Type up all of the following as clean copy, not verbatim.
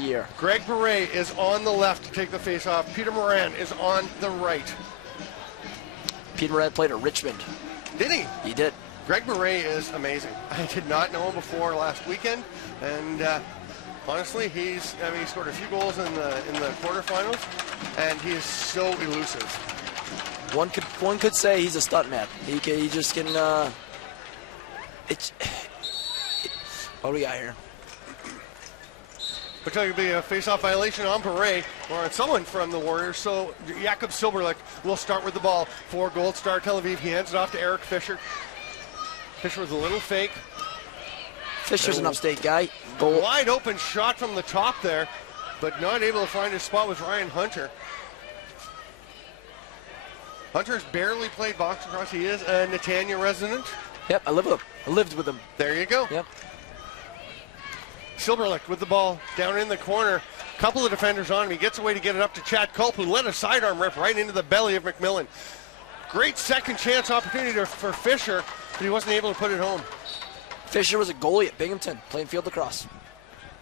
year. Greg Beret is on the left to take the face-off. Peter Moran is on the right. Peter Moran played at Richmond. Did he? He did. Greg Beret is amazing. I did not know him before last weekend, and honestly, he scored a few goals in the quarterfinals, and he is so elusive. One could say he's a stuntman. He just can. What do we got here? Looks like it'll be a face-off violation on Beret or on someone from the Warriors. So Jakob Silberlich will start with the ball for Gold Star Tel Aviv. He hands it off to Eric Fisher. Fisher with a little fake. Fisher's an upstate guy. Wide open shot from the top there, but not able to find his spot with Ryan Hunter. Hunter's barely played box lacrosse. He is a Netanya resident. Yep, I lived with him. There you go. Yep. Silberlich with the ball down in the corner. Couple of defenders on him. He gets away to get it up to Chad Culp, who let a sidearm rip right into the belly of McMillan. Great second chance opportunity for Fisher, but he wasn't able to put it home. Fisher was a goalie at Binghamton, playing field lacrosse.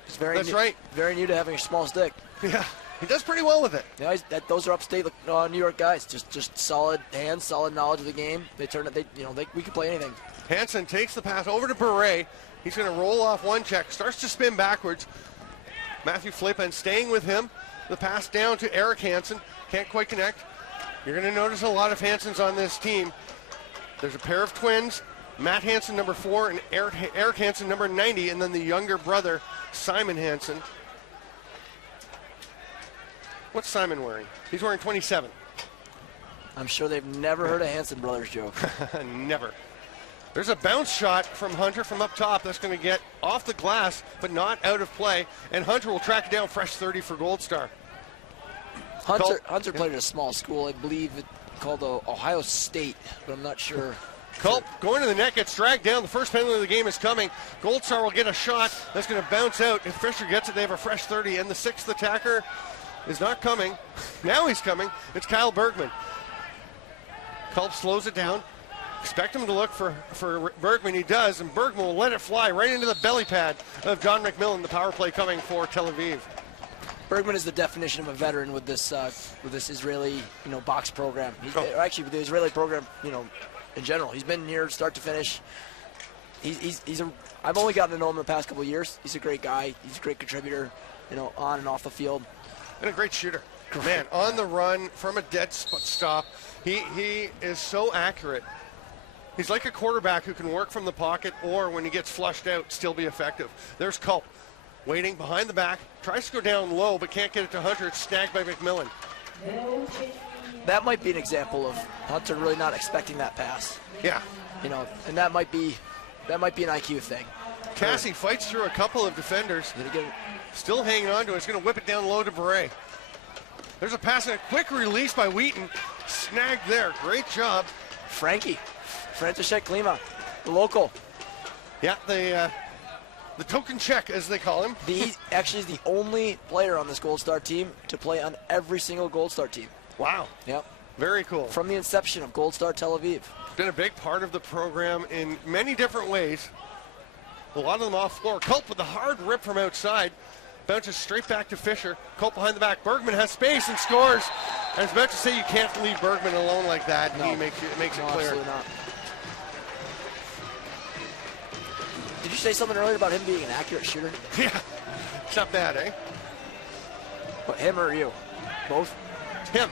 He's That's right. Very new to having a small stick. Yeah, he does pretty well with it. Yeah, those are upstate New York guys. Just solid hands, solid knowledge of the game. We can play anything. Hansen takes the pass over to Beret. He's going to roll off one check, starts to spin backwards. Matthew Flippen staying with him. The pass down to Eric Hansen. Can't quite connect. You're going to notice a lot of Hansens on this team. There's a pair of twins, Matt Hansen, number 4, and Eric Hansen, number 90, and then the younger brother, Simon Hansen. What's Simon wearing? He's wearing 27. I'm sure they've never heard a Hansen brothers joke. Never. There's a bounce shot from Hunter from up top that's going to get off the glass, but not out of play. And Hunter will track it down, fresh 30 for Gold Star. Hunter played at a small school, I believe, called Ohio State, but I'm not sure. Culp going to the net, gets dragged down. The first penalty of the game is coming. Gold Star will get a shot that's going to bounce out. If Fisher gets it, they have a fresh 30. And the 6th attacker is not coming. Now he's coming. It's Kyle Bergman. Culp slows it down. Expect him to look for Bergman. He does, and Bergman will let it fly right into the belly pad of John McMillan. The power play coming for Tel Aviv. Bergman is the definition of a veteran with this Israeli box program. Actually, with the Israeli program, in general, he's been here start to finish. I've only gotten to know him the past couple of years. He's a great guy. He's a great contributor, on and off the field. And a great shooter. Man, on the run from a dead stop. He is so accurate. He's like a quarterback who can work from the pocket, or when he gets flushed out, still be effective. There's Culp, waiting behind the back, tries to go down low, but can't get it to Hunter. It's snagged by McMillan. That might be an example of Hunter really not expecting that pass. Yeah. And that might be an IQ thing. Cassie fights through a couple of defenders. Still hanging on to it. He's going to whip it down low to Beret. There's a pass and a quick release by Wheaton. Snagged there. Great job. František Klima, the local. Yeah, the token Czech, as they call him. He actually is the only player on this Gold Star team to play on every single Gold Star team. Wow. Yep. Very cool. From the inception of Gold Star Tel Aviv. Been a big part of the program in many different ways. A lot of them off floor. Culp with a hard rip from outside. Bounces straight back to Fisher. Culp behind the back. Bergman has space and scores. I was about to say you can't leave Bergman alone like that. No. He makes it clear. Absolutely not. Did you say something earlier about him being an accurate shooter? Yeah. It's not bad, eh? What, him or you? Both? Him.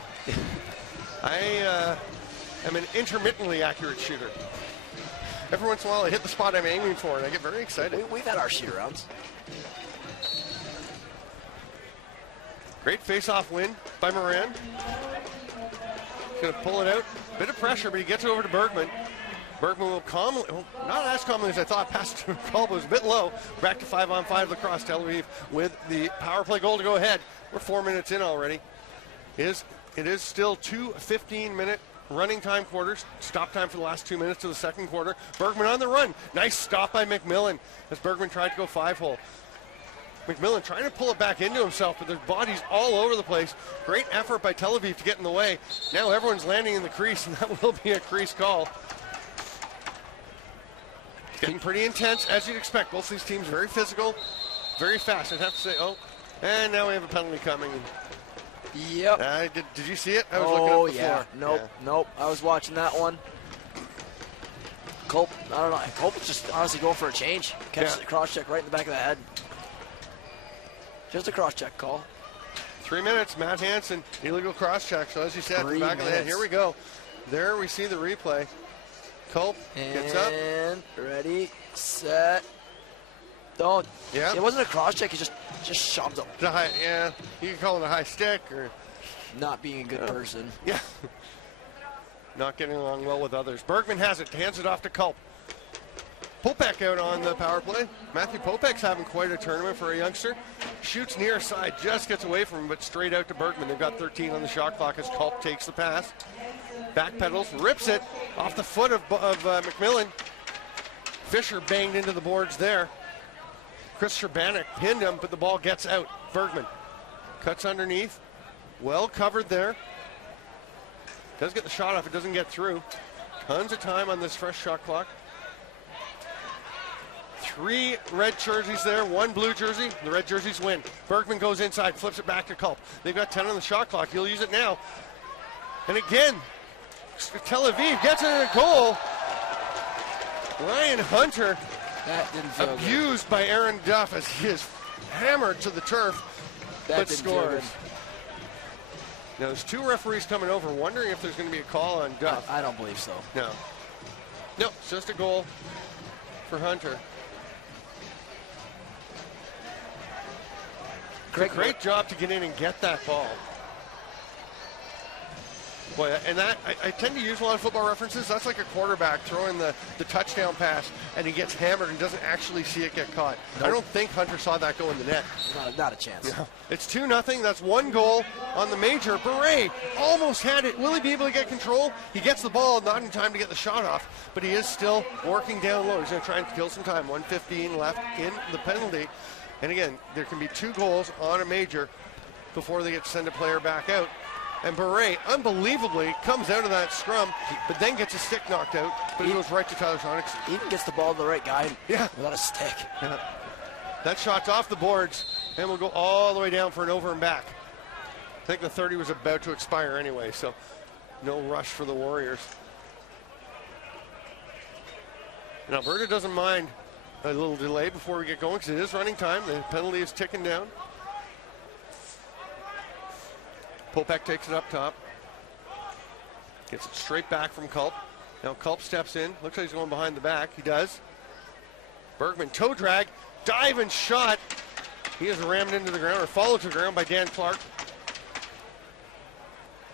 I am an intermittently accurate shooter. Every once in a while I hit the spot I'm aiming for and I get very excited. We've had our shoot-arounds. Great face-off win by Moran. He's going to pull it out. Bit of pressure, but he gets it over to Bergman. Bergman will calmly, not as calmly as I thought, pass to Culp was a bit low. Back to 5-on-5 Lacrosse. Tel Aviv with the power play goal to go ahead. We're 4 minutes in already. It is still 2 15-minute running time quarters. Stop time for the last 2 minutes of the second quarter. Bergman on the run. Nice stop by McMillan as Bergman tried to go 5-hole. McMillan trying to pull it back into himself, but their bodies all over the place. Great effort by Tel Aviv to get in the way. Now everyone's landing in the crease, and that will be a crease call. Getting pretty intense, as you'd expect. Both these teams very physical, very fast. I'd have to say, And now we have a penalty coming. Yep. Did you see it? I was looking at the floor. Nope. I was watching that one. Culp, I don't know. Culp was just honestly going for a change. Catches the cross check right in the back of the head. Just a cross check call. 3 minutes. Matt Hansen, illegal cross check. So as you said, the back of the head. Here we go. There we see the replay. Culp gets up. And ready, set. Don't. Yeah. It wasn't a cross check. He just shoved him. You can call it a high stick or not being a good person. Yeah. Not getting along well with others. Bergman has it, hands it off to Culp. Popek out on the power play. Matthew Popek's having quite a tournament for a youngster. Shoots near side, just gets away from him, but straight out to Bergman. They've got 13 on the shot clock as Culp takes the pass. Backpedals, rips it off the foot of McMillan. Fisher banged into the boards there. Chris Sherbanek pinned him, but the ball gets out. Bergman cuts underneath. Well covered there. Does get the shot off, it doesn't get through. Tons of time on this fresh shot clock. 3 red jerseys there, 1 blue jersey. The red jerseys win. Bergman goes inside, flips it back to Culp. They've got 10 on the shot clock. He'll use it now. And again, Tel Aviv gets it in a goal. Ryan Hunter that didn't feel abused by Aaron Duff as he is hammered to the turf, but scores. Now there's 2 referees coming over, wondering if there's going to be a call on Duff. I don't believe so. No, it's just a goal for Hunter. Great job to get in and get that ball. Boy, and that, I tend to use a lot of football references. That's like a quarterback throwing the touchdown pass, and he gets hammered and doesn't actually see it get caught. Nope. I don't think Hunter saw that go in the net. Not a chance. Yeah. It's 2-0. That's 1 goal on the major. Beret almost had it. Will he be able to get control? He gets the ball, not in time to get the shot off, but he is still working down low. He's going to try and kill some time. 1:15 left in the penalty. And again, there can be 2 goals on a major before they get to send a player back out. And Beret, unbelievably, comes out of that scrum, but then gets a stick knocked out, but he goes right to Tyler Sonicson. Even gets the ball to the right guy without a stick. Yeah. That shot's off the boards, and we'll go all the way down for an over and back. I think the 30 was about to expire anyway, so no rush for the Warriors. And Alberta doesn't mind a little delay before we get going because it is running time. The penalty is ticking down. Popek takes it up top. Gets it straight back from Culp. Now Culp steps in. Looks like he's going behind the back. He does. Bergman toe drag. Dive and shot. He is rammed into the ground or followed to the ground by Dan Clark.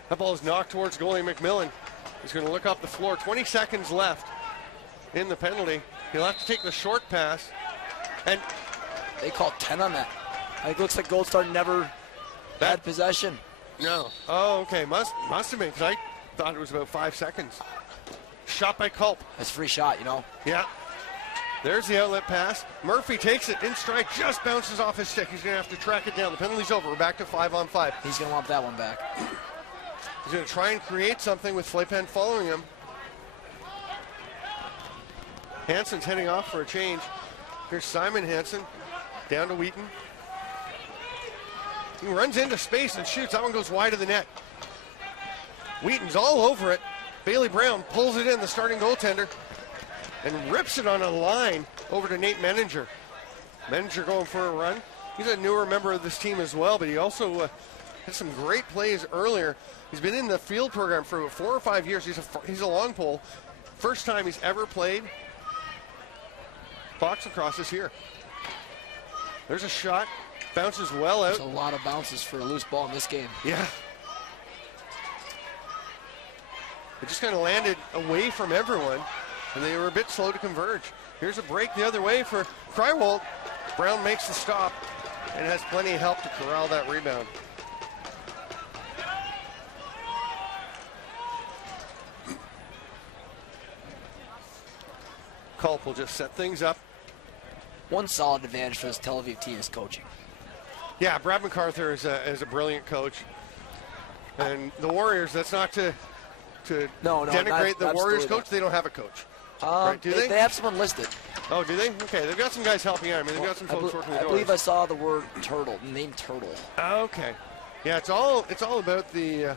That ball is knocked towards goalie McMillan. He's going to look up the floor. 20 seconds left in the penalty. He'll have to take the short pass. And they called 10 on that. It looks like Gold Star never had possession. No. Oh, okay. Must have been, because I thought it was about 5 seconds. Shot by Culp. That's a free shot, you know. Yeah. There's the outlet pass. Murphy takes it in stride, just bounces off his stick. He's going to have to track it down. The penalty's over. We're back to 5-on-5. He's going to want that one back. He's going to try and create something with Flaypen following him. Hansen's heading off for a change. Here's Simon Hansen down to Wheaton. He runs into space and shoots. That one goes wide of the net. Wheaton's all over it. Bailey Brown pulls it in, the starting goaltender, and rips it on a line over to Nate Menninger. Menninger going for a run. He's a newer member of this team as well, but he also had some great plays earlier. He's been in the field program for 4 or 5 years. He's a long pole. First time he's ever played box lacrosse is here. There's a shot. Bounces well out. There's a lot of bounces for a loose ball in this game. Yeah. It just kind of landed away from everyone, and they were a bit slow to converge. Here's a break the other way for Krywald. Brown makes the stop and has plenty of help to corral that rebound. Culp will just set things up. One solid advantage for this Tel Aviv team is coaching. Yeah, Brad MacArthur is a brilliant coach. And the Warriors, that's not to denigrate the Warriors coach. They don't have a coach. Right, do they? They have someone listed. Oh, do they? Okay, they've got some guys helping out. I mean, they've got some folks working the doors. I believe I saw the word turtle, name Turtle. Okay. Yeah, it's all about the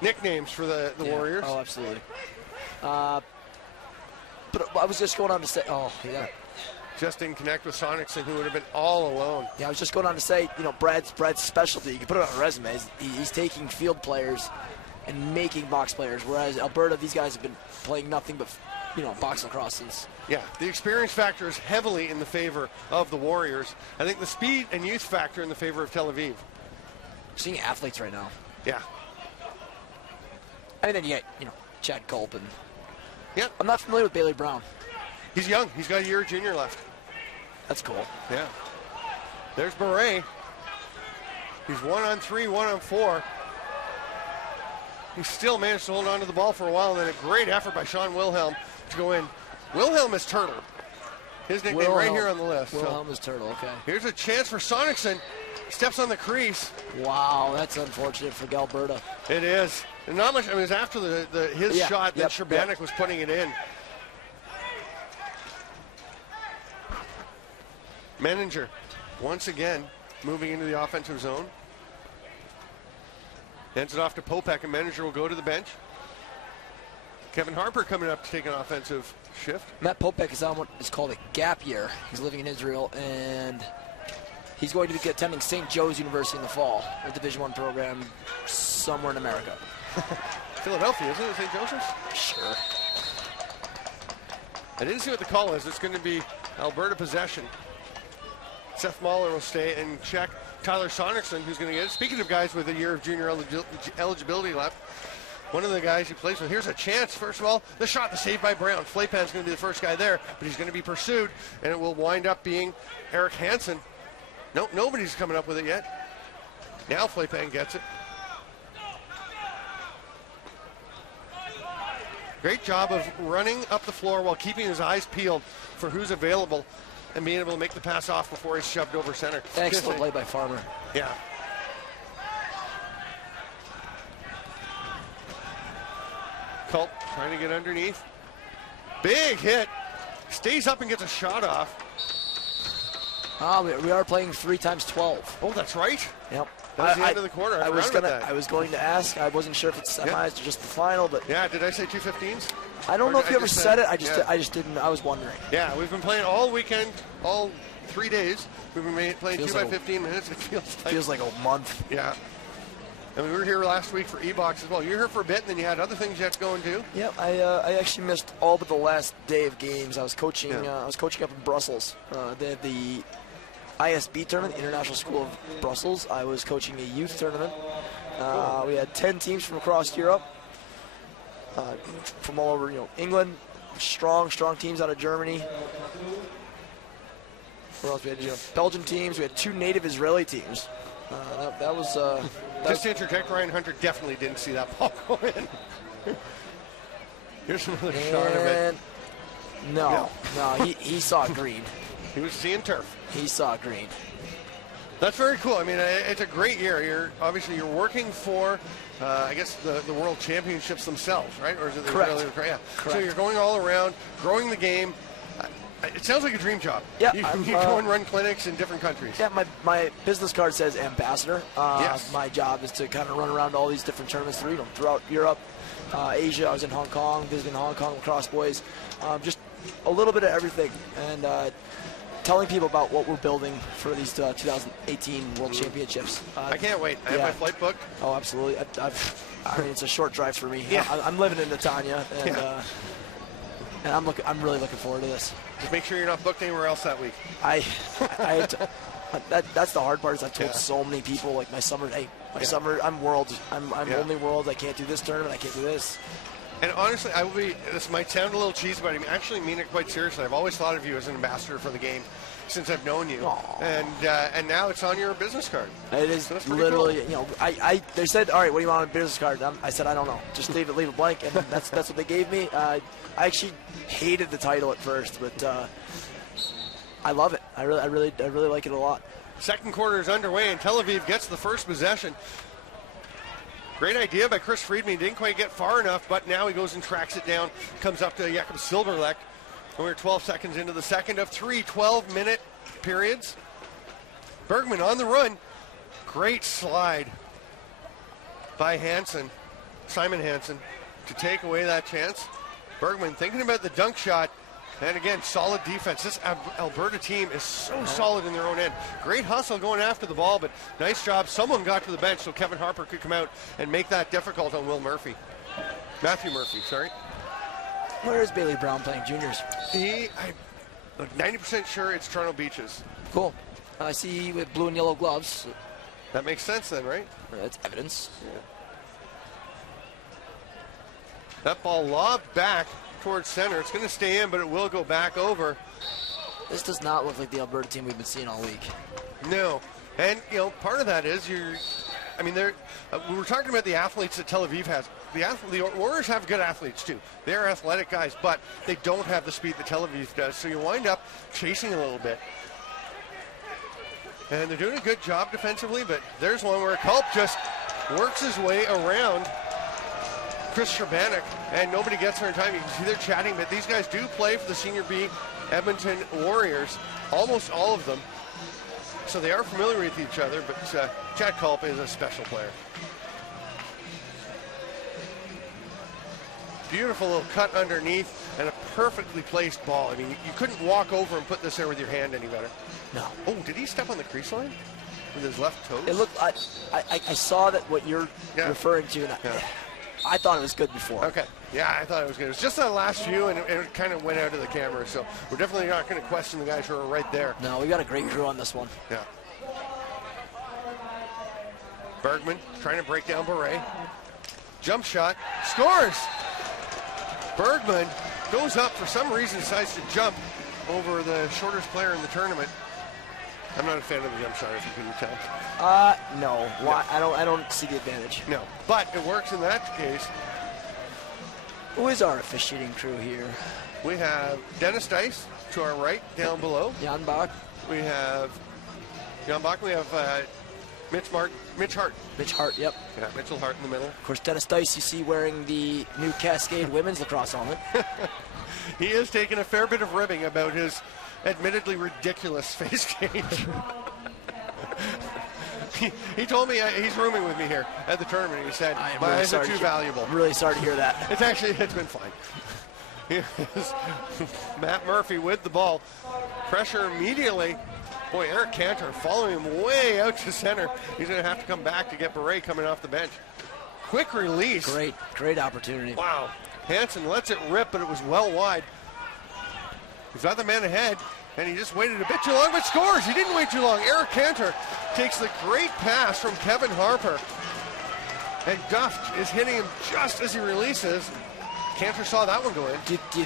nicknames for the Warriors. Oh, absolutely. But I was just going on to say, just didn't connect with Sonicson, who would have been all alone. Yeah, I was just going on to say, Brad's specialty, you can put it on a resume, he's taking field players and making box players, whereas Alberta, these guys have been playing nothing but, box lacrosse since. Yeah, the experience factor is heavily in the favor of the Warriors. I think the speed and youth factor in the favor of Tel Aviv. Seeing athletes right now. Yeah. And then you get, Chad Culp and... Yeah. I'm not familiar with Bailey Brown. He's young. He's got a year of junior left. That's cool. Yeah. There's Beret. He's 1-on-3, 1-on-4. He still managed to hold on to the ball for a while, and then a great effort by Sean Wilhelm to go in. Wilhelm is Turtle. His nickname right here on the list. Wilhelm is Turtle, okay. Here's a chance for Sonicson. Steps on the crease. Wow, that's unfortunate for Alberta. It is. And not much, I mean, it was after his shot that Hřebeský was putting it in. Menninger, once again, moving into the offensive zone. Hands it off to Popek, and Menninger will go to the bench. Kevin Harper coming up to take an offensive shift. Matt Popek is on what is called a gap year. He's living in Israel, and he's going to be attending St. Joe's University in the fall, a Division I program somewhere in America. Philadelphia, isn't it? St. Joseph's? Sure. I didn't see what the call is. It's going to be Alberta possession. Seth Mahler will stay and check Tyler Sonicson, who's going to get it. Speaking of guys with a year of junior eligibility left, one of the guys he plays with. Here's a chance. First of all, the shot, the save by Brown. Flaypan's going to be the first guy there, but he's going to be pursued, and it will wind up being Eric Hansen. No, nobody's coming up with it yet. Now Flaypan gets it. Great job of running up the floor while keeping his eyes peeled for who's available and being able to make the pass off before he's shoved over center. Excellent play by Farmer. Yeah. Culp trying to get underneath. Big hit. Stays up and gets a shot off. We are playing 3 times 12. Oh, that's right. Yep. That was the end of the quarter. I was going to ask. I wasn't sure if it's semis or just the final, but yeah. Did I say 2:15s? I don't know if you ever said it. I just didn't. I was wondering. Yeah, we've been playing all weekend, all 3 days. We've been playing 2 by 15 minutes. It feels like a month. Yeah. And we were here last week for E-Box as well. You were here for a bit, and then you had other things you had to go and do. Yeah, I actually missed all but the last day of games. I was coaching. I was coaching up in Brussels. They had the ISB tournament, International School of Brussels. I was coaching a youth tournament. We had 10 teams from across Europe, from all over, England. Strong teams out of Germany. Where else we had? Belgian teams. We had 2 native Israeli teams. That was. Just to interject, Ryan Hunter definitely didn't see that ball go in. Here's another shot of it. No, he saw green. He was seeing turf. He saw green. That's very cool. I mean, it's a great year. You're working for, I guess, the World Championships themselves, right? Or is it Correct. Yeah. Correct. So you're going all around, growing the game. It sounds like a dream job. Yeah, you go and run clinics in different countries. Yeah, my business card says ambassador. Yes. My job is to kind of run around all these different tournaments throughout Europe, Asia. I was in Hong Kong, visiting Hong Kong lacrosse boys. Just a little bit of everything, and telling people about what we're building for these 2018 World Championships. I can't wait. I have my flight booked. Oh, absolutely. I mean, it's a short drive for me. Yeah. I'm living in Netanya, and I'm really looking forward to this. Just make sure you're not booked anywhere else that week. That's the hard part. Is I've told so many people, like my summer. Summer. I'm world. I'm only world. I can't do this tournament. I can't do this. And honestly, this might sound a little cheesy, but I actually mean it quite seriously. I've always thought of you as an ambassador for the game since I've known you. And now it's on your business card. It is literally, cool. They said, all right, what do you want on a business card? I said, I don't know. Just leave it blank. And that's what they gave me. I actually hated the title at first, but I love it. I really like it a lot. Second quarter is underway, and Tel Aviv gets the first possession. Great idea by Chris Friedman. Didn't quite get far enough, but now he goes and tracks it down. Comes up to Jakob Silberleck. We're 12 seconds into the second of 3 12-minute periods. Bergman on the run. Great slide by Simon Hansen, to take away that chance. Bergman thinking about the dunk shot. And again, solid defense. This Alberta team is so solid in their own end. Great hustle going after the ball, but nice job. Someone got to the bench so Kevin Harper could come out and make that difficult on Matthew Murphy, sorry. Where is Bailey Brown playing juniors? I'm 90% sure it's Toronto Beaches. Cool. I see with blue and yellow gloves. That makes sense then, right? That's evidence. Yeah. That ball lobbed back towards center. It's going to stay in, but it will go back over. This does not look like the Alberta team we've been seeing all week. No. And, part of that is we were talking about the athletes that Tel Aviv has. The Warriors have good athletes, too. They're athletic guys, but they don't have the speed that Tel Aviv does, so you wind up chasing a little bit. And they're doing a good job defensively, but there's one where Culp just works his way around Chris Strabanek, and nobody gets there in time. You can see they're chatting, but these guys do play for the Senior B Edmonton Warriors, almost all of them. So they are familiar with each other, but Chad Culp is a special player. Beautiful little cut underneath and a perfectly placed ball. I mean, you couldn't walk over and put this there with your hand any better. No. Oh, did he step on the crease line with his left toe? It looked. I saw that what you're referring to, and I thought it was good before. Okay. Yeah, I thought it was good. It was just that last few, and it kind of went out of the camera. So we're definitely not going to question the guys who are right there. No, we got a great crew on this one. Yeah. Bergman trying to break down Beret. Jump shot. Scores! Bergman goes up, for some reason decides to jump over the shortest player in the tournament. I'm not a fan of the jump shot, if you couldn't tell. No. Why? I don't see the advantage. No, but it works in that case. Who is our officiating crew here? We have Dennis Dice to our right, down below. Jan Bach. We have Jan Bach. We have Mitch Hart. Mitch Hart, yep. Yeah, Mitchell Hart in the middle. Of course, Dennis Dice, you see wearing the new Cascade women's lacrosse helmet. He is taking a fair bit of ribbing about his admittedly ridiculous face cage. He told me he's rooming with me here at the tournament. He said, my eyes are too valuable. I'm really sorry to hear that. It's been fine. Here's Matt Murphy with the ball. Pressure immediately. Boy, Eric Cantor following him way out to center. He's going to have to come back to get Beret coming off the bench. Quick release. Great opportunity. Wow. Hansen lets it rip, but it was well wide. He's got the man ahead, and he just waited a bit too long, but scores. He didn't wait too long. Eric Cantor takes the great pass from Kevin Harper, and Duff is hitting him just as he releases. Cantor saw that one go in. Do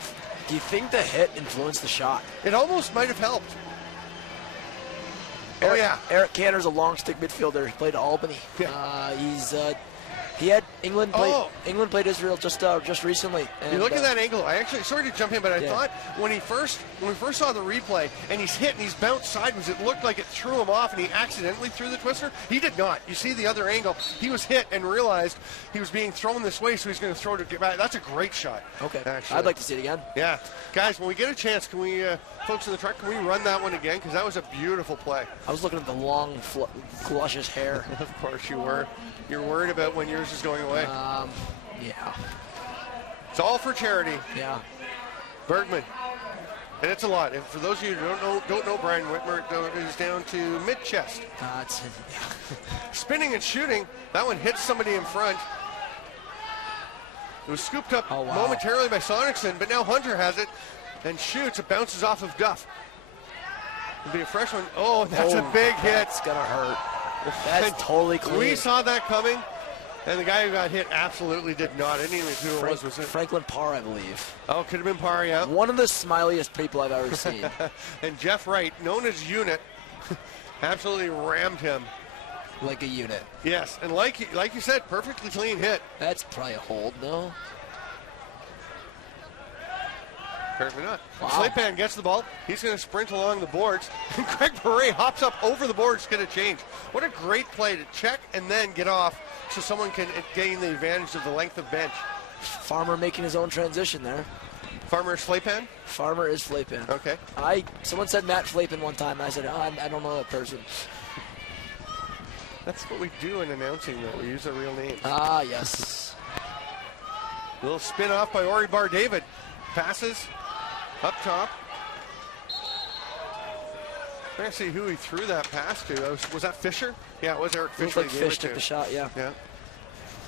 you think the hit influenced the shot? It almost might have helped. Eric Cantor's a long stick midfielder. He played at Albany. Yeah. He had England played Israel just recently. And you look at that angle. Sorry to jump in, but I thought when we first saw the replay and he's hit and he's bounced sideways, it looked like it threw him off and he accidentally threw the twister. He did not. You see the other angle. He was hit and realized he was being thrown this way, so he's going to throw it back. That's a great shot. Okay. Actually. I'd like to see it again. Yeah. Guys, when we get a chance, can we, folks in the truck, can we run that one again? Because that was a beautiful play. I was looking at the long, luscious hair. Of course you were. You're worried about when yours is going away. Yeah. It's all for charity. Yeah. Bergman. And it's a lot. And for those of you who don't know Brian Whitmer is down to mid-chest. Spinning and shooting. That one hits somebody in front. It was scooped up momentarily by Sonicson, but now Hunter has it and shoots. It bounces off of Duff. It'll be a fresh one. Oh, that's a big hit. It's going to hurt. That's totally clean. We saw that coming, and the guy who got hit absolutely did not. I didn't even know who it was. Was it Franklin Parr, I believe. Oh, could have been Parr, yeah. One of the smiliest people I've ever seen. And Jeff Wright, known as Unit, absolutely rammed him. Like a unit. Yes, and like you said, perfectly clean hit. That's probably a hold, no? Apparently not. Wow. Slaypan gets the ball. He's going to sprint along the boards. And Greg Beret hops up over the boards to get a change. What a great play to check and then get off so someone can gain the advantage of the length of bench. Farmer making his own transition there. Farmer is Flaypan? Farmer is Flaypan. Okay. Someone said Matt Flaypan one time, and I said, I don't know that person. That's what we do in announcing, though. We use our real names. Ah, yes. Little spin off by Ori Bar David. Passes up top. I'm going to see who he threw that pass to. Was that Fisher? Yeah, it was Eric Fisher. Looks like Fish took the shot, yeah. Yeah.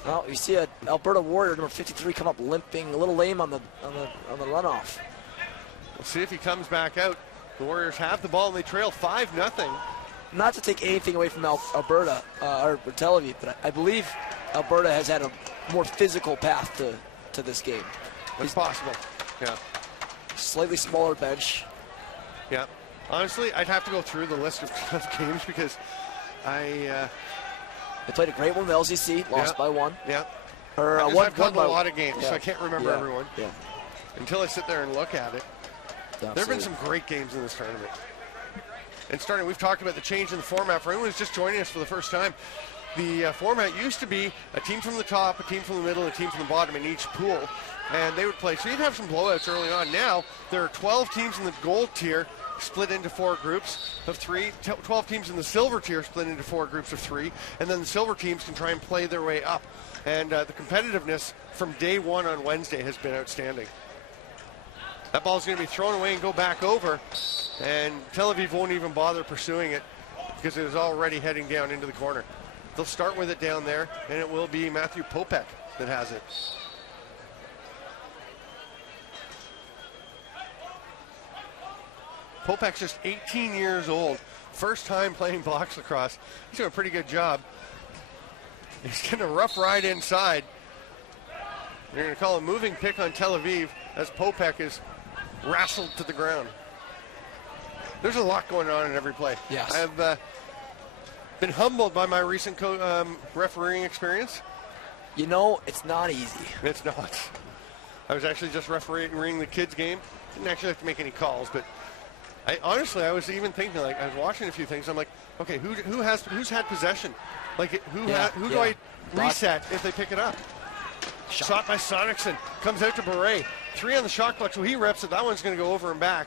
Well, you see a Alberta Warrior, number 53, come up limping, a little lame on the runoff. We'll see if he comes back out. The Warriors have the ball and they trail 5-0. Not to take anything away from Alberta or Tel Aviv, but I believe Alberta has had a more physical path to this game. It's possible. Yeah. Slightly smaller bench. Yeah. Honestly, I'd have to go through the list of games because they played a great one with LCC, lost by 1. Yeah. Or I've covered a lot of games, so I can't remember yeah. everyone. Yeah. Until I sit there and look at it. There have been some great games in this tournament. And we've talked about the change in the format. For anyone who's just joining us for the first time, the format used to be a team from the top, a team from the middle, and a team from the bottom in each pool. And they would play. So you'd have some blowouts early on. Now, there are 12 teams in the gold tier split into 4 groups of 3, 12 teams in the silver tier split into 4 groups of 3, and then the silver teams can try and play their way up. And the competitiveness from day 1 on Wednesday has been outstanding. That ball's going to be thrown away and go back over, and Tel Aviv won't even bother pursuing it because it is already heading down into the corner. They'll start with it down there, and it will be Matthew Popek that has it. Popek's just 18 years old, first time playing box lacrosse. He's doing a pretty good job. He's getting a rough ride inside. They're going to call a moving pick on Tel Aviv as Popek is wrestled to the ground. There's a lot going on in every play. Yes. I've been humbled by my recent refereeing experience. You know, it's not easy. It's not. I was actually just refereeing the kids' game. Didn't actually have to make any calls, but I was even thinking, like, I was watching a few things. I'm like, okay, who's had possession? Like, who do I reset if they pick it up? Shot by Sonicson, comes out to Beret. 3 on the shot clock, so he reps it. That one's going to go over and back.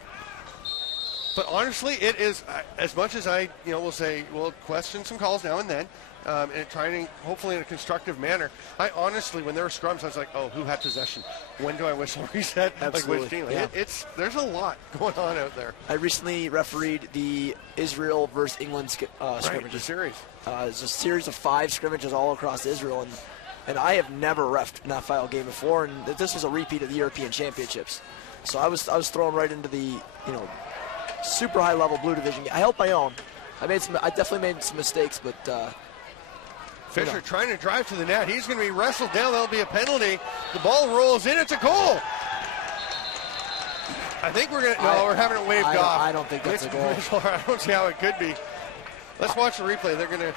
But honestly, it is, as much as I, will say, we'll question some calls now and then, and trying to, hopefully in a constructive manner. I honestly, when there were scrums, I was like, oh, who had possession? When do I whistle reset? Absolutely. Like, which team? Like, there's a lot going on out there. I recently refereed the Israel versus England scrimmages. Right, the series. It's a series of 5 scrimmages all across Israel, and I have never refed an FIL game before, and this was a repeat of the European Championships. So I was thrown right into the, super high level blue division. I held my own. I definitely made some mistakes, but Fisher trying to drive to the net. He's going to be wrestled down. That'll be a penalty. The ball rolls in. It's a goal. I think we're having it waved off. I don't think that's a goal. I don't see how it could be. Let's watch the replay. They're going to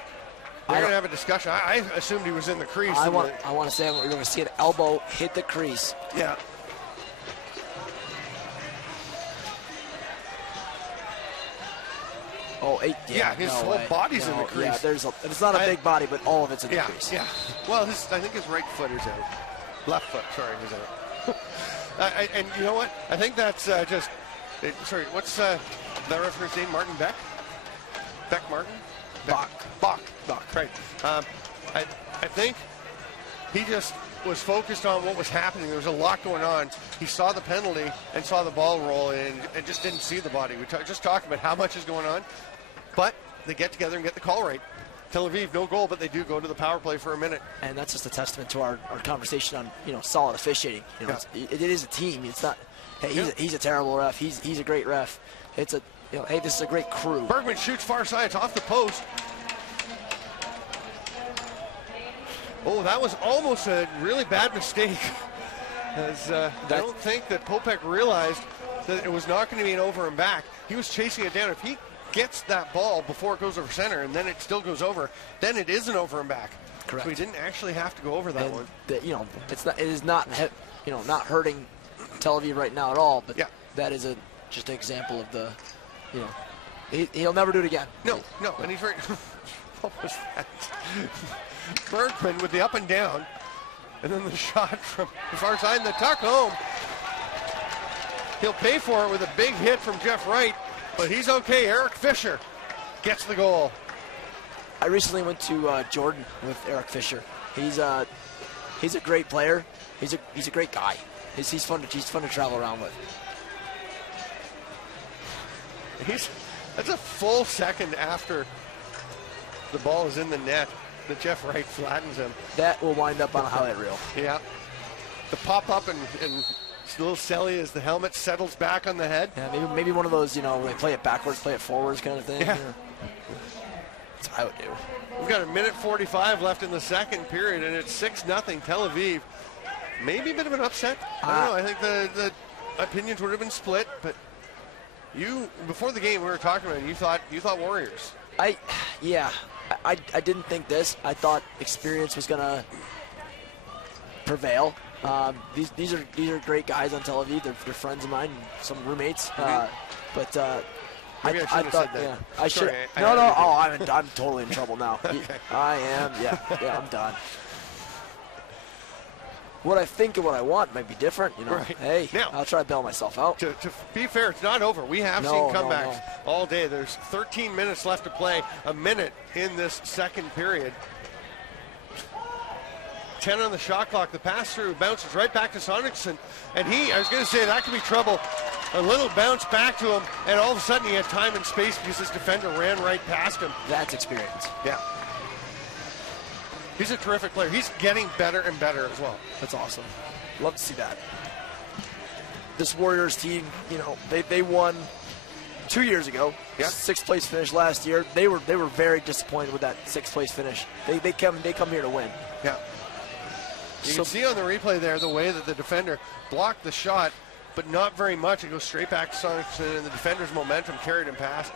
have a discussion. I assumed he was in the crease. I want to say we're going to see an elbow hit the crease. Yeah. Oh, his whole body's in the crease. Yeah, it's not a big body, but all of it's in the crease. Yeah. Well, I think his right foot is out. Left foot, sorry, is out. And you know what? I think that's what's that referee's name? Martin Beck? Beck Martin? Bach. Right. I think he just was focused on what was happening. There was a lot going on. He saw the penalty and saw the ball roll in and just didn't see the body. We just talked about how much is going on, but they get together and get the call right. Tel Aviv, no goal, but they do go to the power play for a minute. And that's just a testament to our conversation on solid officiating. It is a team. It's not, hey, he's a terrible ref. He's a great ref. It's a, hey, this is a great crew. Bergman shoots far side. It's off the post. Oh, that was almost a really bad mistake. As I don't think that Popek realized that it was not going to be an over and back. He was chasing it down. If he gets that ball before it goes over center and then it still goes over, then it is an over and back. Correct. So he didn't actually have to go over that one. It is not hurting Tel Aviv right now at all. But that is just an example of the, he'll never do it again. No, and he's right. What was that? Bergman with the up and down, and then the shot from the far side and the tuck home. He'll pay for it with a big hit from Jeff Wright, but he's okay. Eric Fisher gets the goal. I recently went to Jordan with Eric Fisher. He's a great player. He's a great guy. He's fun to travel around with. That's a full second after the ball is in the net that Jeff Wright flattens him. That will wind up on a highlight reel. Yeah. The pop up and it's a little silly as the helmet settles back on the head. Yeah, maybe one of those, they play it backwards, play it forwards kind of thing. Yeah. That's what I would do. We've got 1:45 left in the second period, and it's 6-0 Tel Aviv. Maybe a bit of an upset. I don't know. I think the opinions would have been split, but before the game we were talking about it, you thought Warriors. I didn't think this. I thought experience was gonna prevail. These are great guys on Tel Aviv. They're friends of mine, some roommates. But Maybe I thought that. Yeah, I should. No. Oh, I'm totally in trouble now. Okay. I am. Yeah, I'm done. What I think and what I want might be different, Right. Hey, now, I'll try to bail myself out. To be fair, it's not over. We have seen comebacks all day. There's 13 minutes left to play, a minute in this second period. 10 on the shot clock. The pass through bounces right back to Sonicson. And I was going to say, that could be trouble. A little bounce back to him, and all of a sudden he had time and space because his defender ran right past him. That's experience. Yeah. He's a terrific player. He's getting better and better as well. That's awesome. Love to see that. This Warriors team, they won 2 years ago. Yeah. 6th place finish last year. They were very disappointed with that 6th place finish. They come here to win. Yeah. You can see on the replay there the way that the defender blocked the shot, but not very much. It goes straight back to Sonicson, and the defender's momentum carried him past.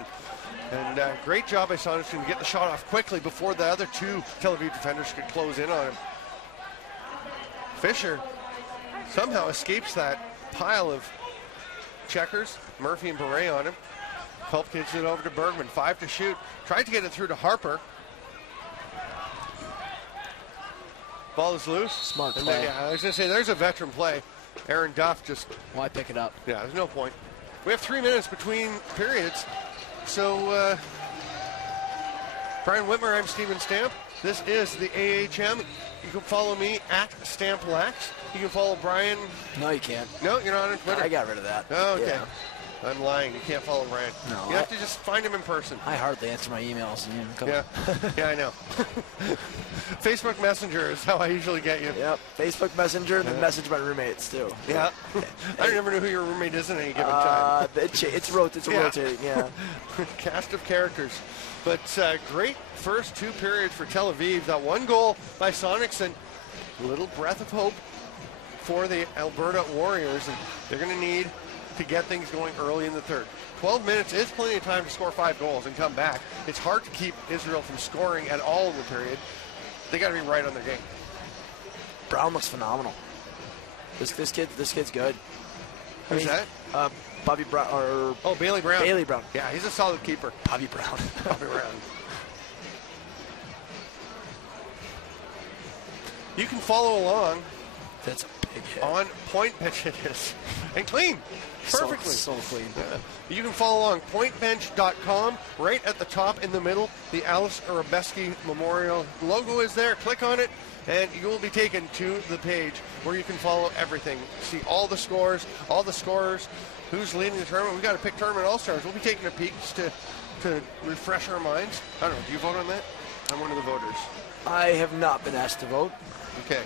And great job by Sonicson to get the shot off quickly before the other two Tel Aviv defenders could close in on him. Fisher somehow escapes that pile of checkers. Murphy and Beret on him. Culp gets it over to Bergman. 5 to shoot. Tried to get it through to Harper. Ball is loose. Smart play. Then, I was going to say, there's a veteran play. Aaron Duff just... Why pick it up? Yeah, there's no point. We have 3 minutes between periods. So, Brian Whitmer, I'm Steven Stamp. This is the AHM. You can follow me at StampLax. You can follow Brian. No, you can't. No, you're not on Twitter. I got rid of that. Oh, okay. Yeah. I'm lying. You can't follow Brian. No. You have to just find him in person. I hardly answer my emails. Yeah. Yeah, I know. Facebook Messenger is how I usually get you. Yep. Facebook Messenger and then message my roommates too. Yeah. I never know who your roommate is at any given time. It's rotating, yeah. Cast of characters. But great first 2 periods for Tel Aviv. That one goal by Sonicson. A little breath of hope for the Alberta Warriors. And they're going to need to get things going early in the third. 12 minutes is plenty of time to score 5 goals and come back. It's hard to keep Israel from scoring at all in the period. They got to be right on their game. Brown looks phenomenal. This kid's good. Who's that? Bobby Brown Bailey Brown. Bailey Brown. Yeah, he's a solid keeper. Bobby Brown. Bobby Brown. You can follow along. That's a big hit. On point bench it is. And clean. Perfectly. So clean. Yeah. You can follow along pointbench.com. Right at the top in the middle, the Aleš Hřebeský Memorial logo is there. Click on it, and you will be taken to the page where you can follow everything. See all the scores, all the scorers, who's leading the tournament. We've got to pick tournament all-stars. We'll be taking a peek to refresh our minds. I don't know. Do you vote on that? I'm one of the voters. I have not been asked to vote. Okay.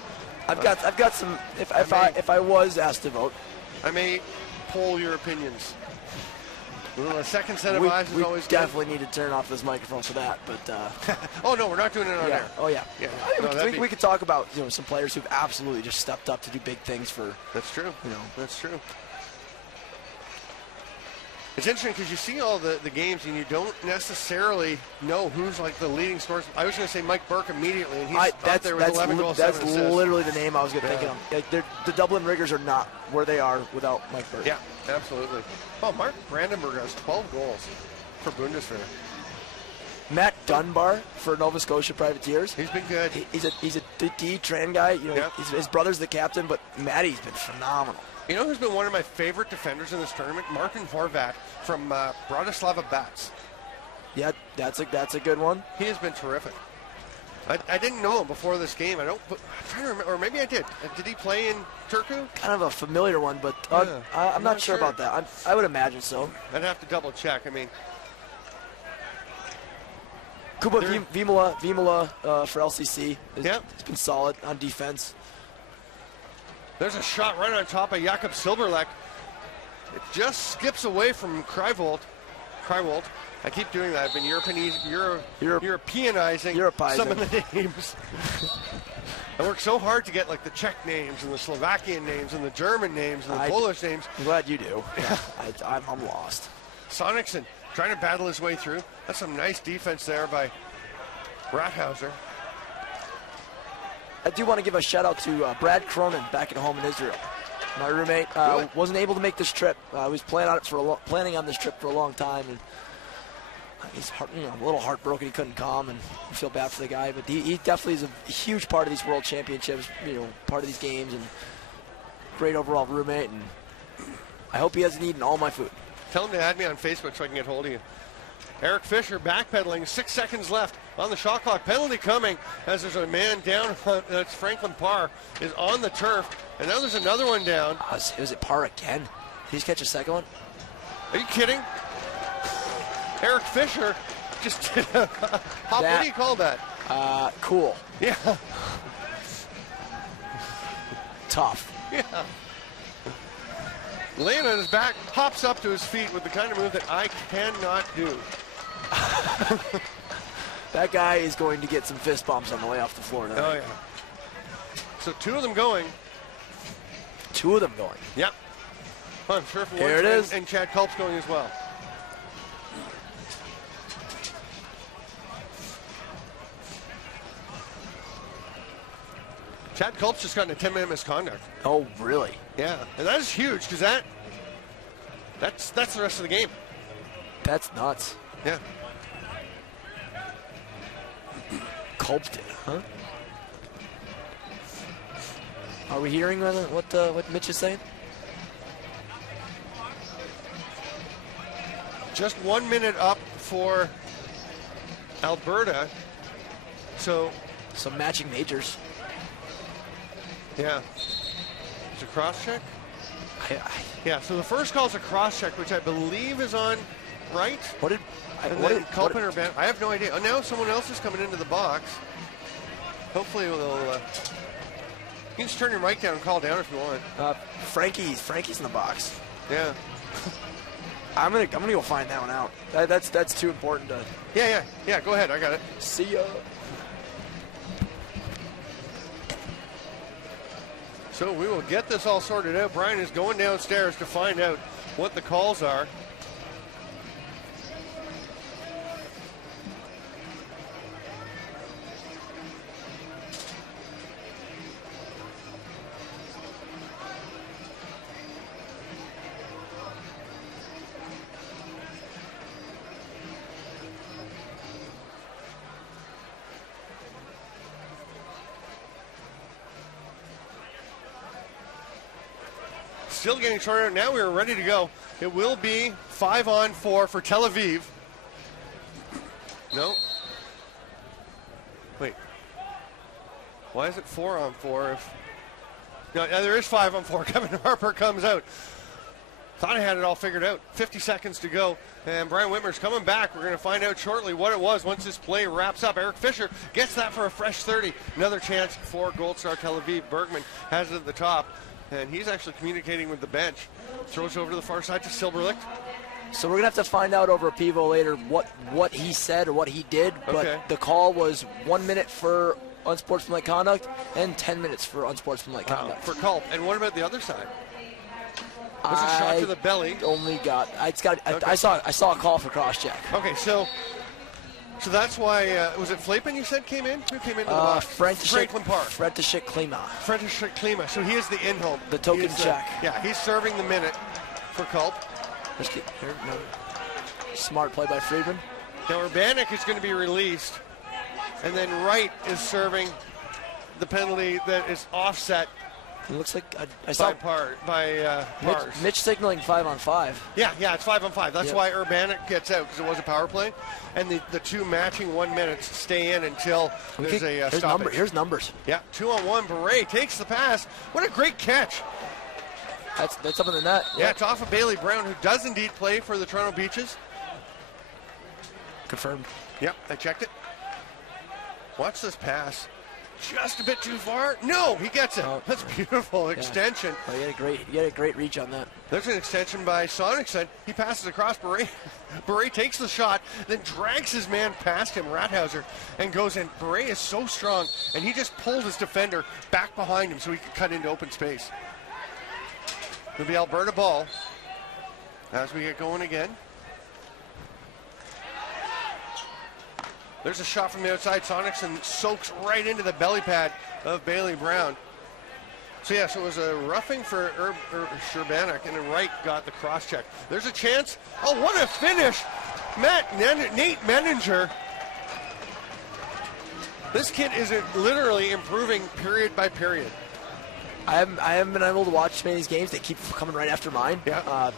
I've got some. If I was asked to vote, I may poll your opinions. A second set of eyes is always good. We definitely need to turn off this microphone for that. But oh no, we're not doing it on air. Oh yeah. Yeah. We could talk about some players who've absolutely just stepped up to do big things for. That's true. That's true. It's interesting because you see all the games and you don't necessarily know who's like the leading scorers. I was going to say Mike Burke immediately, and he's up there with 11 goals, 7 assists. That's literally the name I was going to think of. Like, the Dublin Riggers are not where they are without Mike Burke. Yeah, absolutely. Oh, Mark Brandenburg has 12 goals for Bundeswehr. Matt Dunbar for Nova Scotia Privateers. He's been good. He's a D Tran guy. You know, Yep. his brother's the captain, but Matty's been phenomenal. You know who's been one of my favorite defenders in this tournament? Martin Horvat from Bratislava Bats. Yeah, that's a good one. He has been terrific. I didn't know him before this game. I'm trying to remember, or maybe I did. Did he play in Turku? Kind of a familiar one, but I'm not sure about that. I would imagine so. I'd have to double check. I mean, Kuba Vimola for LCC. Yep. It's been solid on defense. There's a shot right on top of Jakob Silberlek. It just skips away from Kreivold. I keep doing that. I've been Europeanizing some of the names. I work so hard to get like the Czech names and the Slovakian names and the German names and the Polish names. I'm glad you do. Yeah, I'm lost. Sonicson trying to battle his way through. That's some nice defense there by Rathhauser. I do want to give a shout out to Brad Cronin back at home in Israel. My roommate wasn't able to make this trip. I was planning on this trip for a long time, and he's a little heartbroken he couldn't come, and I feel bad for the guy. But he definitely is a huge part of these World Championships, part of these games, and great overall roommate. And I hope he hasn't eaten all my food. Tell him to add me on Facebook so I can get hold of you. Eric Fisher backpedaling, 6 seconds left on the shot clock. Penalty coming as there's a man down. That's Franklin Parr is on the turf, and now there's another one down. Was it Parr again? Did he just catch a second one? Are you kidding? Eric Fisher just did a hop. What do you call that? Cool. Yeah. Tough. Yeah. Laying on his back, hops up to his feet with the kind of move that I cannot do. That guy is going to get some fist bumps on the way off the floor tonight. Oh, yeah. So two of them going. Yep. I'm sure for Here it is. And Chad Culp's going as well. Chad Culp's just gotten a 10-minute misconduct. Oh, really? Yeah, and that is huge because that's the rest of the game. That's nuts. Yeah. Culp did, huh? Are we hearing what Mitch is saying? Just 1 minute up for Alberta. So some matching majors. Yeah. It's a cross check? Yeah, so the first call is a cross check, which I believe is on right. Culpin or ban? I have no idea. Oh, now someone else is coming into the box. Hopefully they'll. You can just turn your mic down and call down if you want. Frankie's in the box. Yeah. I'm gonna go find that one out. That's too important to. Yeah. Go ahead. I got it. See ya. So we will get this all sorted out. Brian is going downstairs to find out what the calls are. Still getting sorted out. Now we are ready to go. It will be 5-on-4 for Tel Aviv. No. Wait. Why is it 4-on-4 if... No, there is 5-on-4. Kevin Harper comes out. Thought I had it all figured out. 50 seconds to go. And Brian Whitmer's coming back. We're going to find out shortly what it was once this play wraps up. Eric Fisher gets that for a fresh 30. Another chance for Gold Star Tel Aviv. Bergman has it at the top. And he's actually communicating with the bench. Throws over to the far side to Silberlicht. So we're going to have to find out over a pivo later what he said or what he did. But the call was 1 minute for unsportsmanlike conduct and 10 minutes for unsportsmanlike conduct. For Culp. And what about the other side? Was a shot to the belly. I saw a call for cross-check. Okay, so that's why, was it Flapen you said came in? Who came into the box? Franklin Parr. Frederick Klima. So he is the in-home. The token check. He's serving the minute for Culp. Smart play by Friedman. Now Urbanek is going to be released, and then Wright is serving the penalty that is offset. It looks like I saw Pars. Mitch signaling 5-on-5. Yeah, it's 5-on-5. That's Yep. why Urbanek gets out, because it was a power play. And the two matching 1 minutes stay in until there's a stoppage. Here's numbers. Yeah, 2-on-1. Beret takes the pass. What a great catch. That's up in the net. Yeah, it's off of Bailey Brown, who does indeed play for the Toronto Beaches. Confirmed. Yep, I checked it. Watch this pass. Just a bit too far. No, he gets it. Oh. That's beautiful extension. Oh, you had a great reach on that. There's an extension by Sonicson. He passes across Beret. Beret takes the shot, then drags his man past him, Rathauser, and goes in. Beret is so strong, and he just pulled his defender back behind him so he could cut into open space. It'll be Alberta ball as we get going again. There's a shot from the outside. Sonicson soaks right into the belly pad of Bailey Brown. So yes, it was a roughing for Hřebeský, and then Wright got the cross check. There's a chance. Oh, what a finish! Nate Menninger. This kid is literally improving period by period. I haven't been able to watch many of these games. They keep coming right after mine. Yeah.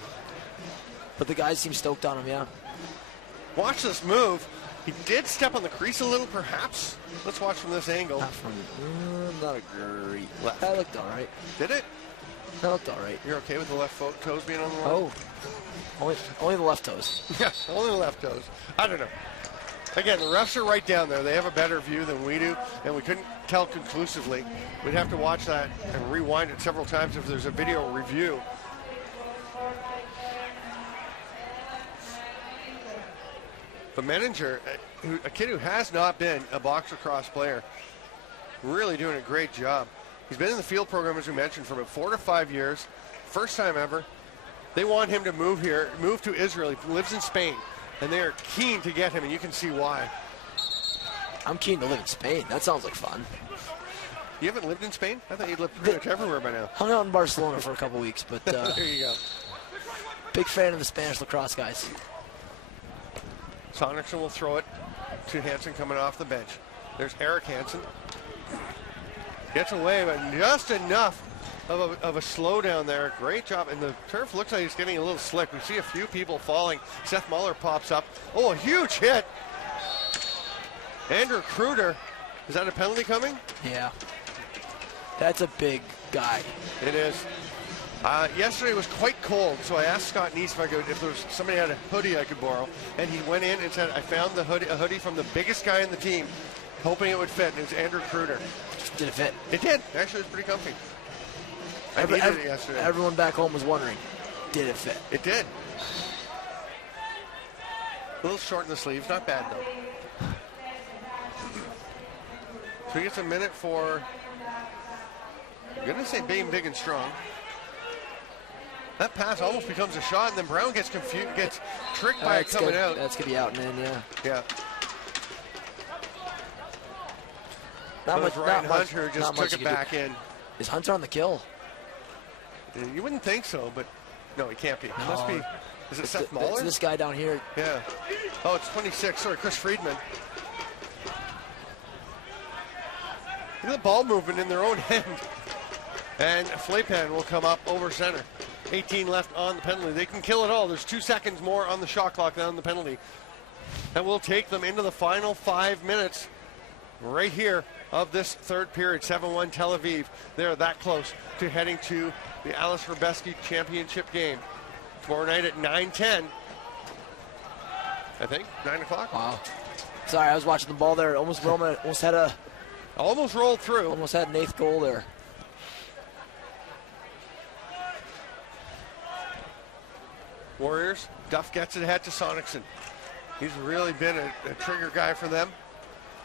But the guys seem stoked on him, yeah. Watch this move. He did step on the crease a little, perhaps. Let's watch from this angle. Not a great left. That looked all right. Did it? That looked all right. You're okay with the left toes being on the line? Oh, only the left toes. Yeah, only the left toes. I don't know. Again, the refs are right down there. They have a better view than we do, and we couldn't tell conclusively. We'd have to watch that and rewind it several times if there's a video review. But Menninger, a kid who has not been a box lacrosse player, really doing a great job. He's been in the field program, as we mentioned, for about 4 to 5 years. First time ever. They want him to move here, move to Israel. He lives in Spain, and they are keen to get him, and you can see why. I'm keen to live in Spain. That sounds like fun. You haven't lived in Spain? I thought you'd lived pretty much everywhere by now. Hung out in Barcelona for a couple weeks, but there you go. Big fan of the Spanish lacrosse guys. Sonicson will throw it to Hansen coming off the bench. There's Eric Hansen. Gets away, but just enough of a slowdown there. Great job. And the turf looks like it's getting a little slick. We see a few people falling. Seth Muller pops up. Oh, a huge hit. Andrew Kruder. Is that a penalty coming? Yeah. That's a big guy. It is. Yesterday was quite cold, so I asked Scott Neese if there was somebody had a hoodie I could borrow, and he went in and said, I found a hoodie from the biggest guy in the team, hoping it would fit, and it was Andrew Kruder. Did it fit? It did. Actually, it was pretty comfy. I needed it yesterday. Everyone back home was wondering, did it fit? It did. A little short in the sleeves, not bad though. So he gets a minute for, I'm going to say being big and strong. That pass almost becomes a shot, and then Brown gets confused, gets tricked by it coming out. That's going to be out and in, yeah. Yeah. Not much. Ryan Hunter just took it back in. Is Hunter on the kill? You wouldn't think so, but no, he can't be. It must be. Is it Seth Muller? It's this guy down here. Yeah. Oh, it's 26. Sorry, Chris Friedman. Look at the ball movement in their own end. And Flapan will come up over center. 18 left on the penalty. They can kill it all. There's 2 seconds more on the shot clock than on the penalty. That will take them into the final 5 minutes right here of this third period. 7-1 Tel Aviv. They're that close to heading to the Aleš Hřebeský championship game. Tomorrow night at 9:10. I think, 9 o'clock. Wow. Sorry, I was watching the ball there. Almost rolled through. Almost had an 8th goal there. Warriors, Duff gets it ahead to Sonicson. He's really been a trigger guy for them.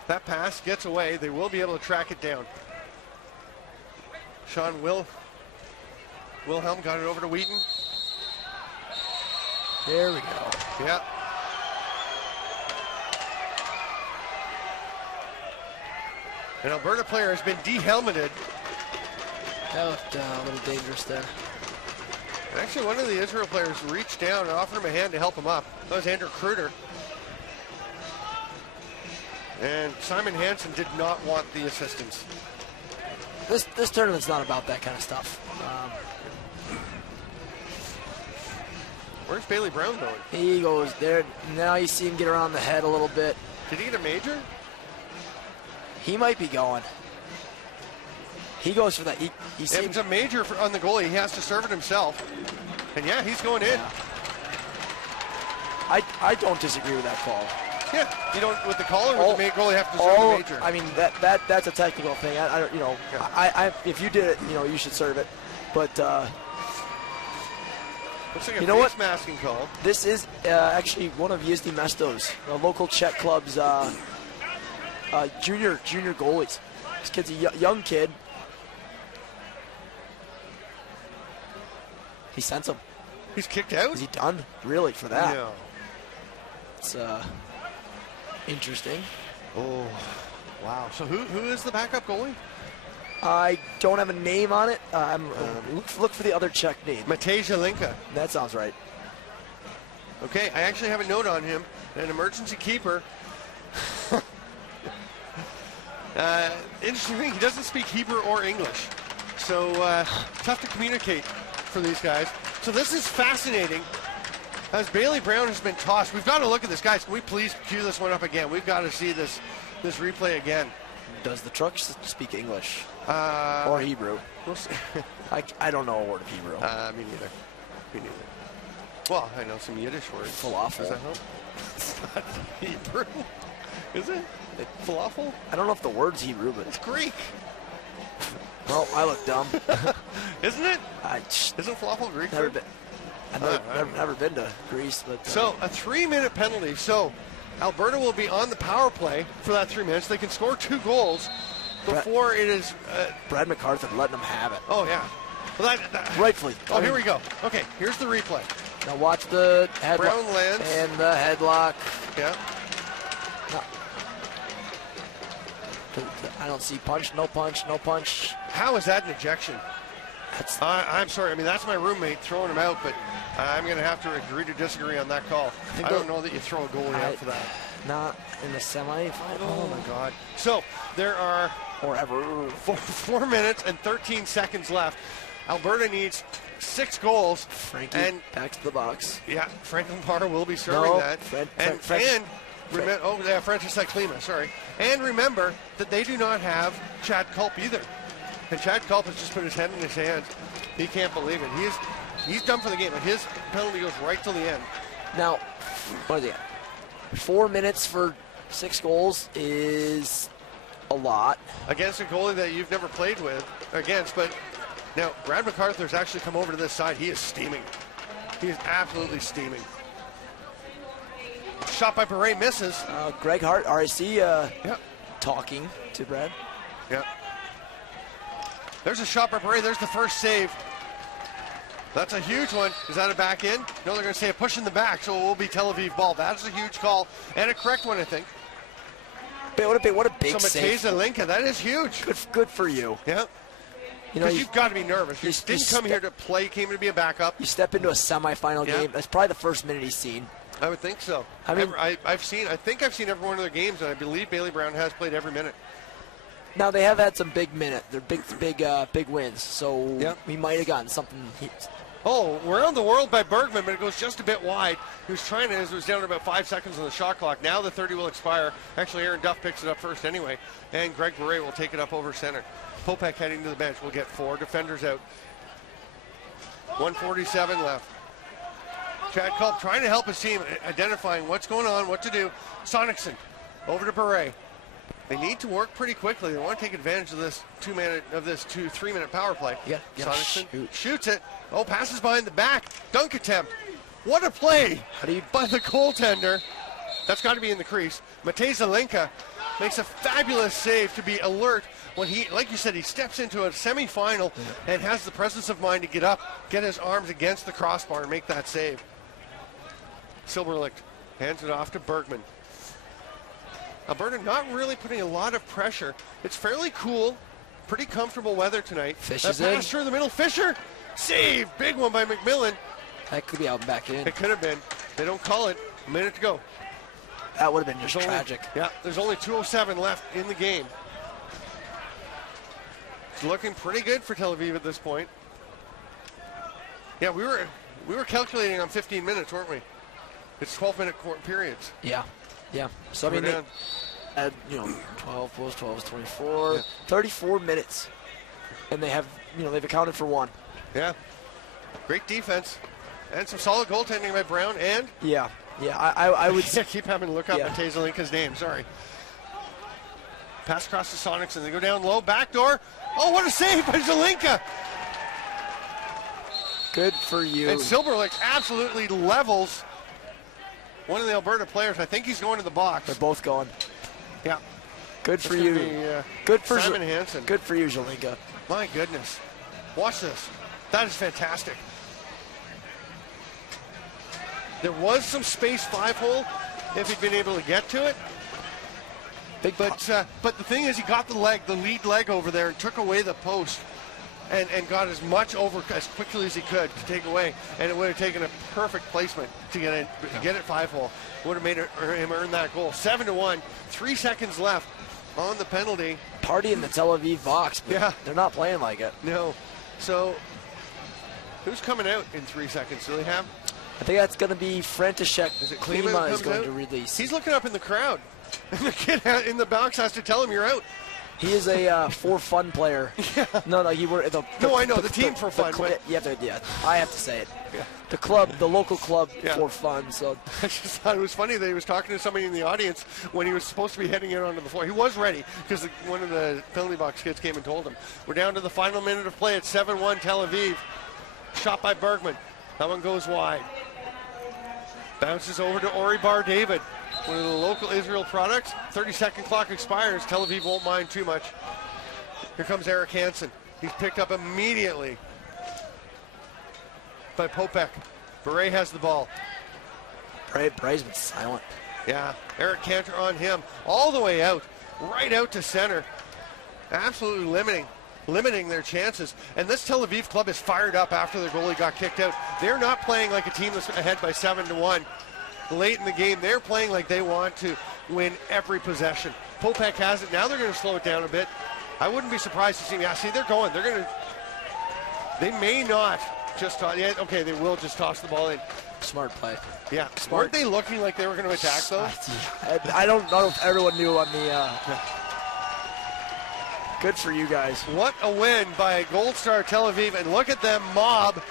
That pass gets away. They will be able to track it down. Sean Wilhelm got it over to Wheaton. There we go. Yeah. An Alberta player has been de-helmeted. That looked a little dangerous there. Actually, one of the Israel players reached down and offered him a hand to help him up. That was Andrew Kruder. And Simon Hansen did not want the assistance. This tournament's not about that kind of stuff. Where's Bailey Brown going? He goes there. Now you see him get around the head a little bit. Did he get a major? He might be going. He goes for that. He if it's a major on the goalie, he has to serve it himself. And yeah, he's going in. Yeah. I don't disagree with that call. Yeah, you don't with the caller or the goalie have to serve the major. I mean that's a technical thing. I don't, you know, yeah. If you did it, you know, you should serve it. But looks like a you know what? Masking call. This is actually one of Yizhny Mesto's, a local Czech club's junior goalies. This kid's a young kid. He sends him. He's kicked out? Is he done? Really, for that? No. It's interesting. Oh, wow. So who is the backup goalie? I don't have a name on it. Look for the other Czech name. Matej Zelinka. That sounds right. Okay, I actually have a note on him. An emergency keeper. Interesting, he doesn't speak Hebrew or English. So tough to communicate for these guys. So this is fascinating. As Bailey Brown has been tossed, we've got to look at this. Guys, can we please cue this one up again? We've got to see this replay again. Does the truck speak English or Hebrew? We'll see. I don't know a word of Hebrew. Me neither. Me neither. Well, I know some Yiddish words. Falafel. Does that help? It's not Hebrew. Is it? Falafel? I don't know if the word's Hebrew, but it's Greek. Well, I look dumb. Isn't it? Isn't falafel Greek? I've never been to Greece. But so a 3-minute penalty. So Alberta will be on the power play for that 3 minutes. They can score 2 goals before it is. Brad MacArthur letting them have it. Oh yeah. Well, rightfully. Oh, here we go. Okay, here's the replay. Now watch the headlock. Brown lands. And the headlock. Yeah. No. I don't see punch, no punch, no punch. How is that an ejection? I'm sorry. I mean, that's my roommate throwing him out, but I'm going to have to agree to disagree on that call. I don't know that you throw a goalie out for that. Not in the semifinal. Oh, my God. So there are 4 minutes and 13 seconds left. Alberta needs 6 goals. Frankie back to the box. Yeah, Franklin Parr will be serving that. Francis Klima, sorry. And remember that they do not have Chad Culp either. And Chad Culp has just put his head in his hands. He can't believe it. He's done for the game, but his penalty goes right till the end. Now, what is it? 4 minutes for 6 goals is a lot. Against a goalie that you've never played with against, but now Brad MacArthur's actually come over to this side. He is steaming. He is absolutely steaming. Shot by Beret misses. Greg Hart, RIC, talking to Brad. Yeah. There's a shot by Beret. There's the first save. That's a huge one. Is that a back in? No, they're going to say a push in the back, so it will be Tel Aviv ball. That's a huge call and a correct one, I think. What a big save. So Matej Zelinka, that is huge. Good for you. Yeah. Because you've got to be nervous. You didn't come here to play, came to be a backup. You step into a semifinal game. That's probably the first minute he's seen. I would think so. I mean, I think I've seen every one of their games, and I believe Bailey Brown has played every minute. Now they have had some big minutes. They're big wins. So we might have gotten something. Around the world by Bergman, but it goes just a bit wide. He was trying to, as it was down to about 5 seconds on the shot clock. Now the 30 will expire. Actually, Aaron Duff picks it up first anyway, and Greg Beret will take it up over center. Popek heading to the bench. We'll get 4 defenders out. 1:47 left. Chad Culp trying to help his team, identifying what's going on, what to do. Sonicson over to Beret. They need to work pretty quickly. They want to take advantage of this 3-minute power play. Sonicson shoots it. Passes behind the back. Dunk attempt. What a play by the goaltender. That's got to be in the crease. Matej Zelinka makes a fabulous save to be alert when he, like you said, he steps into a semifinal and has the presence of mind to get up, get his arms against the crossbar and make that save. Silberlicht hands it off to Bergman. Alberta not really putting a lot of pressure. It's fairly cool, pretty comfortable weather tonight. Fisher's pass through the middle. Fisher, save, big one by McMillan. That could be out and back in. It could have been. They don't call it. A minute to go. That would have been just tragic. Yeah, there's only 2:07 left in the game. It's looking pretty good for Tel Aviv at this point. Yeah, we were calculating on 15 minutes, weren't we? It's 12-minute periods. Yeah. So I mean, they add 12 plus 12 is 24, 34 minutes, and they have they've accounted for one. Yeah, great defense, and some solid goaltending by Brown. And I would keep having to look up Matej Zelinka's name. Sorry. Pass across the Sonics, and they go down low, backdoor. Oh, what a save by Zelinka! Good for you. And Silberlich absolutely levels one of the Alberta players. I think he's going to the box. They're both going. Yeah. Good for you. Good for Simon Hansen. Good for you, Zelinka. My goodness. Watch this. That is fantastic. There was some space 5-hole if he'd been able to get to it. But the thing is, he got the lead leg over there and took away the post and got as much over as quickly as he could to take away. And it would have taken a perfect placement to get it 5-hole. Would have made him earn that goal. 7-1, 3 seconds left on the penalty. Party in the Tel Aviv box, but they're not playing like it. No. So, who's coming out in 3 seconds? Do they have? I think that's going to be František. Is it Klima is going to release. He's looking up in the crowd. And the kid in the box has to tell him you're out. He is a for fun player. No, he were I know the team for fun. I have to say it. Yeah. The club, the local club for fun. So I just thought it was funny that he was talking to somebody in the audience when he was supposed to be heading out onto the floor. He was ready because one of the penalty box kids came and told him. We're down to the final minute of play at 7-1 Tel Aviv. Shot by Bergman. That one goes wide. Bounces over to Ori Bar David, one of the local Israel products. 30-second clock expires. Tel Aviv won't mind too much. Here comes Eric Hansen. He's picked up immediately by Popek. Beret has the ball. Beret's been silent. Yeah, Eric Cantor on him. All the way out. Right out to center. Absolutely limiting their chances. And this Tel Aviv club is fired up after their goalie got kicked out. They're not playing like a team that's ahead by 7-1 late in the game. They're playing like they want to win every possession. Popek has it. Now they're going to slow it down a bit. I wouldn't be surprised to see. Yeah, see, they're going. They may not just toss. Yeah, okay, they will just toss the ball in. Smart play. Yeah. Smart. Weren't they looking like they were going to attack, though? I don't know if everyone knew on the... Good for you guys. What a win by Gold Star Tel Aviv. And look at them mob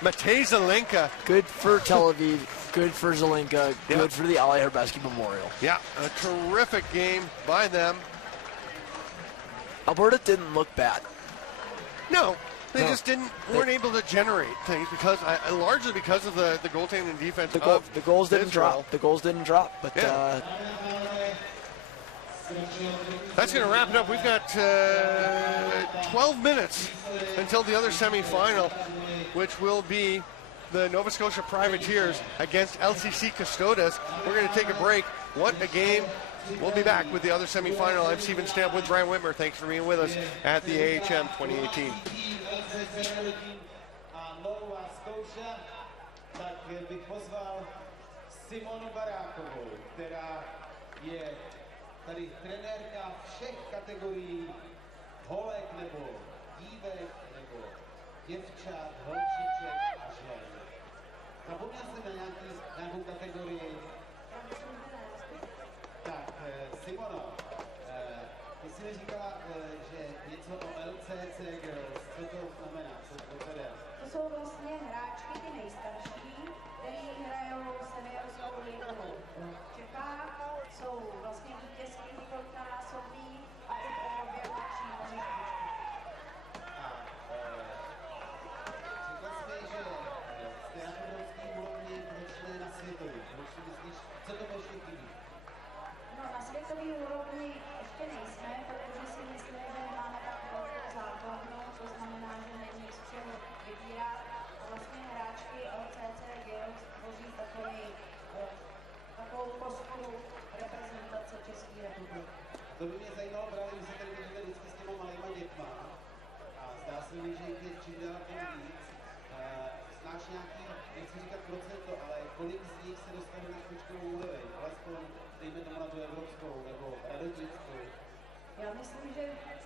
Matej Zelinka. Good for Tel Aviv. Good for Zelinka. Good for the Aleš Hřebeský Memorial. Yeah, a terrific game by them. Alberta didn't look bad. No, they just weren't able to generate things largely because of the goaltending and defense. The goals didn't drop. The goals didn't drop, but. That's going to wrap it up. We've got 12 minutes until the other semifinal, which will be the Nova Scotia Privateers against LCC Custodes. We're going to take a break. What a game. We'll be back with the other semifinal. I'm Steven Stamp with Brian Whitmer. Thanks for being with us at the AHM 2018. Tady trenérka všech kategorií, holek nebo dívek nebo děvčat, holčiček a žen. Zapomněl jsem na nějakou kategorii. Tak, Simono, ty jsi mi říkala, že něco o LCC Girls, co to znamená, co to jde? To jsou vlastně hráčky ty nejstarší, které hrajou seniorskou ligu v Čechách, jsou vlastně vítězky několikanásobný a i v Evropě patří mezi špičky. A říkal jsi mi, že jste na evropské úrovni prošli na světový. Proč si myslíš, co to ještě chybí? No, na světové úrovni ještě nejsme, protože si myslíme, že nemáme tak velkou základnu, to znamená, že není z čeho vybírat. A vlastně hráčky LCC Girls tvoří takovou kostku reprezentace České republiky. To by mě zajímalo.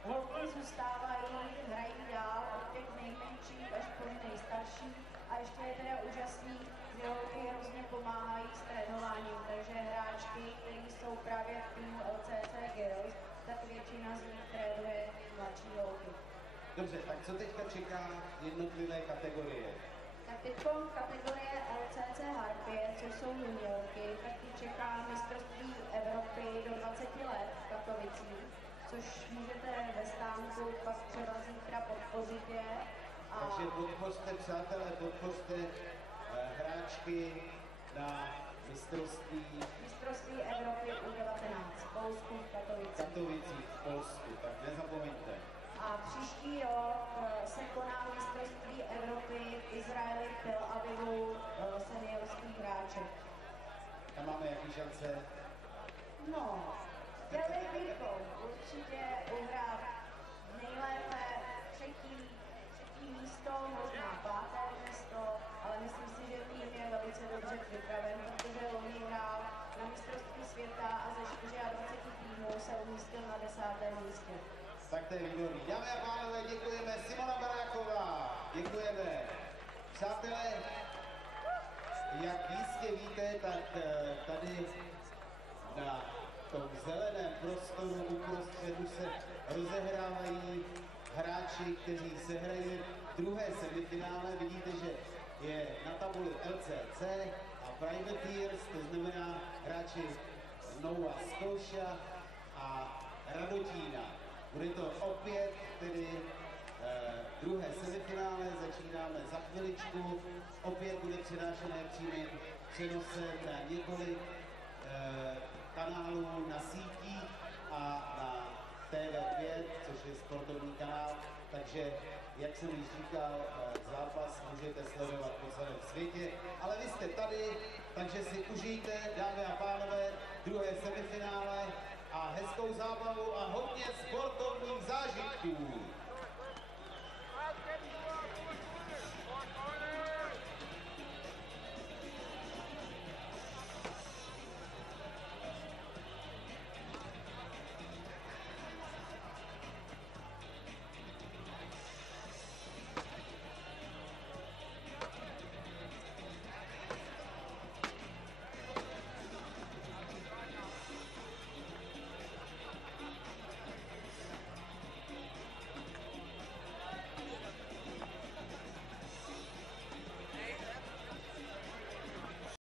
holky zůstávají, hrají dál od těch nejmenších až po nejstarší. A ještě je teda úžasný, že holky hrozně pomáhají s trénováním, takže hráčky, které jsou právě v týmu LCC Girls, tak většina z nich trénuje mladší holky. Dobře, tak co teďka čeká jednotlivé kategorie? Tak teď kategorie LCC Harpie, což jsou juniorky, tak ty čeká mistrovství Evropy do 20 let v Katovicích, což můžete ve stánku pak třeba zítra podpořit je. Takže podpořte, přátelé, podpořte hráčky na mistrovství Evropy U19 v Polsku v Katovicích v Polsku, tak nezapomeňte. A příští rok se koná mistrovství Evropy v Izraeli v Tel Avivu seniorských hráček. Tam máme jaký šance? No, chtěli bychom určitě uhrát nejlépe třetí místo, možná páté místo, ale myslím si, že tým je velice dobře připraven, protože loni hrál na mistrovství světa a ze 24 týmů se umístil na 10. místě. Tak to je výborný. Dámy a pánové, děkujeme. Simona Baráková, děkujeme. Přátelé, jak jistě víte, tak tady na tom zeleném prostoru uprostředu se rozehrávají hráči, kteří se hrají v druhé semifinále. Vidíte, že je na tabuli LCC a Privateers, to znamená hráči Nova Scotia a Radotína. Bude to opět tedy druhé semifinále, začínáme za chviličku. Opět bude přenášené přímým přenosem na několik kanálů na sítích a na TV5, což je sportovní kanál. Takže, jak jsem již říkal, zápas můžete sledovat po celém světě. Ale vy jste tady, takže si užijte, dámy a pánové, druhé semifinále a hezkou zábavu a hodně sportovních